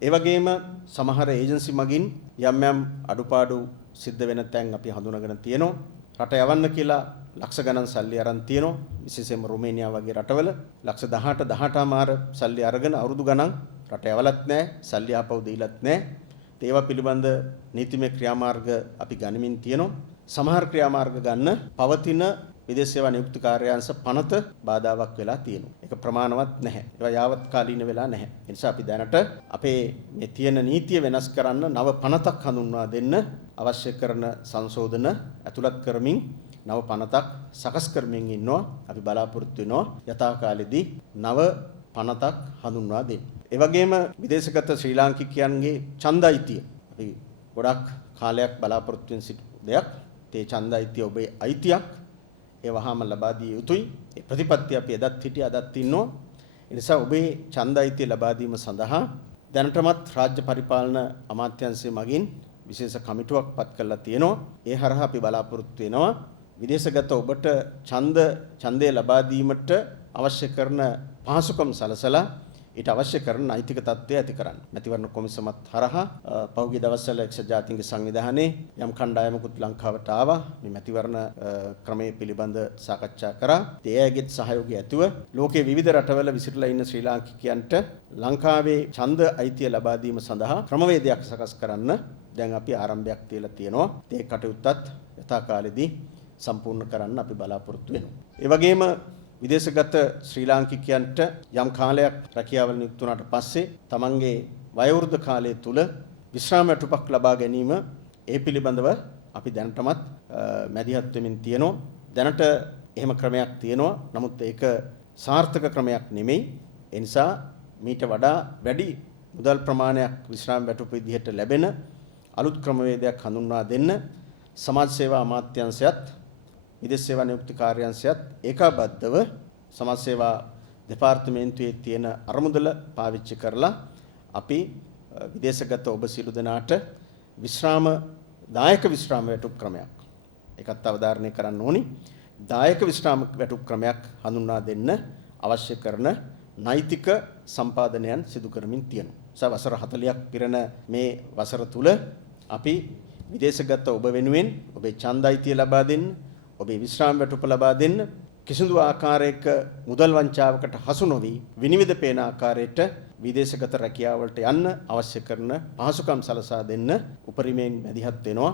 ඒ වගේම සමහර ඒජන්සි මගින් යම් අඩුපාඩු සිද්ධ වෙන තැන් අපි හඳුනාගෙන තියෙනවා. රට යවන්න කියලා ලක්ෂ ගණන් සල්ලි අරන් තියෙනවා. විශේෂයෙන්ම රුමේනියා වගේ රටවල ලක්ෂ 18 මාර සල්ලි අරගෙන අවුරුදු ගණන් රට යවලත් නැහැ, සල්ලි ආපහු දීලත් නැහැ. ඒවා පිළිබඳ නීතිමය ක්‍රියාමාර්ග අපි ගනිමින් තියෙනවා. සමහර ක්‍රියාමාර්ග ගන්න පවතින විදේශ සේවා නියුක්ති කාර්යාංශ පනත බාධාවක් වෙලා තියෙනවා. ඒක ප්‍රමාණවත් නැහැ. ඒවා යාවත් කාලීන වෙලා නැහැ. ඒ නිසා අපි දැනට අපේ මේ තියෙන නීතිය වෙනස් කරන්න නව පනතක් හඳුන්වා දෙන්න අවශ්‍ය කරන සංශෝධන ඇතුළත් කරමින් නව පනතක් සකස් කරමින් ඉන්නවා. අපි බලාපොරොත්තු වෙනවා යථාකාලෙදී නව පනතක් හඳුන්වා දෙන්න. ඒ වගේම විදේශගත ශ්‍රී ලාංකිකයන්ගේ ඡන්දයිතිය අපි ගොඩක් කාලයක් බලාපොරොත්තු වෙන දෙයක්. ඒ ඡන්දයිතිය ඔබේ අයිතියක්. ඒ වහාම ලබා දිය යුතුයි. ඒ ප්‍රතිපත්ති අපි එදත් හිටිය අදත් ඉන්නවා. ඒ නිසා ඔබේ ඡන්දයිතිය ලබා දීම සඳහා දැනටමත් රාජ්‍ය පරිපාලන අමාත්‍යාංශය මගින් විශේෂ කමිටුවක් පත් කරලා තියෙනවා. ඒ හරහා අපි බලාපොරොත්තු වෙනවා විදේශගත ඔබට ඡන්දය ලබා දීමට අවශ්‍ය කරන පහසුකම් සලසලා ඊට අවශ්‍ය කරන නෛතික තත්ත්වය ඇති කරන්න. මැතිවරණ කොමිසමත් හරහා පහුගිය දවස්වල එක්සත් ජාතීන්ගේ සංවිධානයේ යම් කණ්ඩායමකුත් ලංකාවට ආවා. මේ මැතිවරණ ක්‍රමයේ පිළිබඳ සාකච්ඡා කරා. ඒ අයගේත් සහයෝගය ඇතුව ලෝකයේ විවිධ රටවල විසිරලා ඉන්න ශ්‍රී ලාංකිකයන්ට ලංකාවේ ඡන්ද අයිතිය ලබා දීම සඳහා ක්‍රමවේදයක් සකස් කරන්න දැන් අපි ආරම්භයක් තියලා තියෙනවා. ඒ කටයුත්තත් යථාකාලෙදී සම්පූර්ණ කරන්න අපි බලාපොරොත්තු වෙනවා. ඒ වගේම විදේශගත ශ්‍රී ලාංකිකයන්ට යම් කාලයක් රැකියාවල නියුක්ත වුණාට පස්සේ තමන්ගේ වයෝවෘද්ධ කාලය තුල විශ්‍රාම වැටුපක් ලබා ගැනීම ඒ පිළිබඳව අපි දැනටමත් මැදිහත් වෙමින් තියෙනවා. දැනට එහෙම ක්‍රමයක් තියෙනවා. නමුත් ඒක සාර්ථක ක්‍රමයක් නෙමෙයි. ඒ නිසා මීට වඩා වැඩි මුදල් ප්‍රමාණයක් විශ්‍රාම වැටුප විදිහට ලැබෙන අලුත් ක්‍රමවේදයක් හඳුන්වා දෙන්න සමාජ සේවා අමාත්‍යාංශයත් විදේශ සේවා නියුක්ති කාර්යාංශයත් ඒකාබද්ධව සමාජ සේවා දෙපාර්තමේන්තුවේ තියෙන අරමුදල පාවිච්චි කරලා අපි විදේශගත ඔබ සියලු දෙනාට දායක විශ්‍රාම වැටුප් ක්‍රමයක් ඒකත් අවධාරණය කරන්න ඕනි. දායක විශ්‍රාම වැටුප් ක්‍රමයක් හඳුන්වා දෙන්න අවශ්‍ය කරන නෛතික සම්පාදනයන් සිදු කරමින් තියෙනවා. වසර 40ක් පිරෙන මේ වසර තුල අපි විදේශගත ඔබ වෙනුවෙන් ඔබේ ඡන්දයිතිය ලබා දෙන්න, ඔබේ විශ්‍රාම වැටුප ලබා දෙන්න, කිසිදු ආකාරයක මුදල් වංචාවකට හසු නොවි විනිවිද පේන ආකාරයට විදේශගත රැකියාවලට යන්න අවශ්‍ය කරන පහසුකම් සලසා දෙන්න උපරිමයෙන් මැදිහත් වෙනවා.